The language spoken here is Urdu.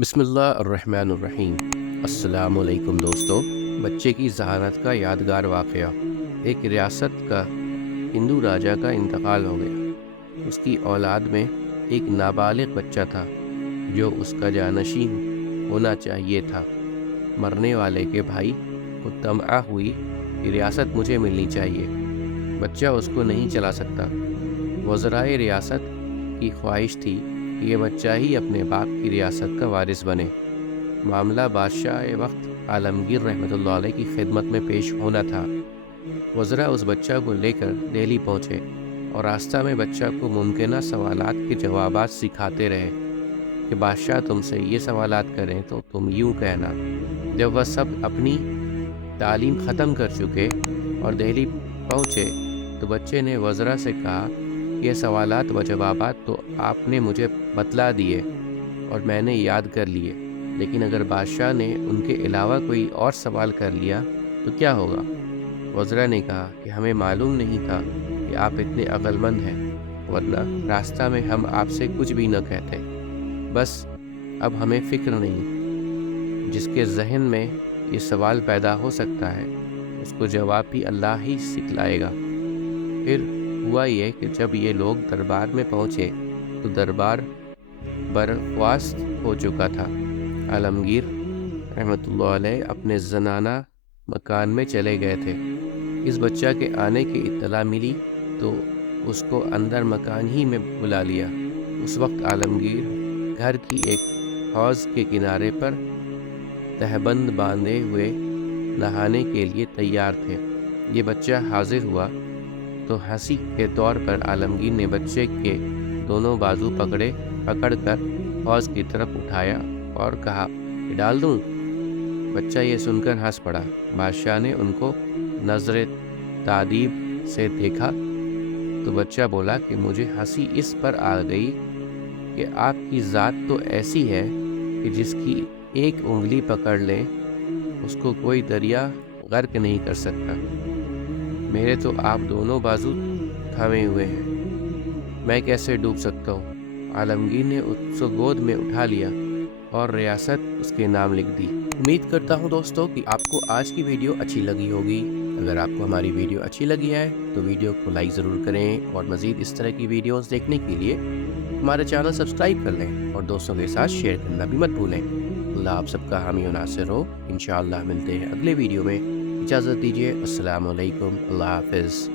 بسم اللہ الرحمن الرحیم۔ السلام علیکم دوستو۔ بچے کی ذہانت کا یادگار واقعہ۔ ایک ریاست کا ہندو راجا کا انتقال ہو گیا۔ اس کی اولاد میں ایک نابالغ بچہ تھا جو اس کا جانشین ہونا چاہیے تھا۔ مرنے والے کے بھائی کو طمع ہوئی کہ ریاست مجھے ملنی چاہیے۔ بچہ اس کو نہیں چلا سکتا۔ وزرائے ریاست کی خواہش تھی کہ یہ بچہ ہی اپنے باپ کی ریاست کا وارث بنے۔ معاملہ بادشاہ وقت عالمگیر رحمۃ اللہ علیہ کی خدمت میں پیش ہونا تھا۔ وزراء اس بچہ کو لے کر دہلی پہنچے اور راستہ میں بچہ کو ممکنہ سوالات کے جوابات سکھاتے رہے کہ بادشاہ تم سے یہ سوالات کریں تو تم یوں کہنا۔ جب وہ سب اپنی تعلیم ختم کر چکے اور دہلی پہنچے تو بچے نے وزراء سے کہا، یہ سوالات و جوابات تو آپ نے مجھے بتلا دیے اور میں نے یاد کر لیے، لیکن اگر بادشاہ نے ان کے علاوہ کوئی اور سوال کر لیا تو کیا ہوگا؟ وزراء نے کہا کہ ہمیں معلوم نہیں تھا کہ آپ اتنے عقل مند ہیں، ورنہ راستہ میں ہم آپ سے کچھ بھی نہ کہتے۔ بس اب ہمیں فکر نہیں، جس کے ذہن میں یہ سوال پیدا ہو سکتا ہے اس کو جواب بھی اللہ ہی سکھلائے گا۔ پھر ہوا یہ کہ جب یہ لوگ دربار میں پہنچے تو دربار برخواست ہو چکا تھا۔ عالمگیر رحمۃ اللہ علیہ اپنے زنانہ مکان میں چلے گئے تھے۔ اس بچہ کے آنے کی اطلاع ملی تو اس کو اندر مکان ہی میں بلا لیا۔ اس وقت عالمگیر گھر کی ایک حوض کے کنارے پر تہبند باندھے ہوئے نہانے کے لیے تیار تھے۔ یہ بچہ حاضر ہوا تو ہنسی کے طور پر عالمگیر نے بچے کے دونوں بازو پکڑ کر حوض کی طرف اٹھایا اور کہا کہ ڈال دوں۔ بچہ یہ سن کر ہنس پڑا۔ بادشاہ نے ان کو نظر تعجب سے دیکھا تو بچہ بولا کہ مجھے ہنسی اس پر آ گئی کہ آپ کی ذات تو ایسی ہے کہ جس کی ایک انگلی پکڑ لے اس کو کوئی دریا غرق نہیں کر سکتا۔ میرے تو آپ دونوں بازو تھامے ہوئے ہیں، میں کیسے ڈوب سکتا ہوں؟ عالمگیر نے اس کو گود میں اٹھا لیا اور ریاست اس کے نام لکھ دی۔ امید کرتا ہوں دوستو کہ آپ کو آج کی ویڈیو اچھی لگی ہوگی۔ اگر آپ کو ہماری ویڈیو اچھی لگی ہے تو ویڈیو کو لائک ضرور کریں اور مزید اس طرح کی ویڈیوز دیکھنے کے لیے ہمارا چینل سبسکرائب کر لیں اور دوستوں کے ساتھ شیئر کرنا بھی مت بھولیں۔ اللہ آپ سب کا حامی و ناصر ہو۔ انشاءاللہ ملتے ہیں اگلے ویڈیو میں۔ اجازت دیجیے۔ السلام علیکم۔ اللہ حافظ۔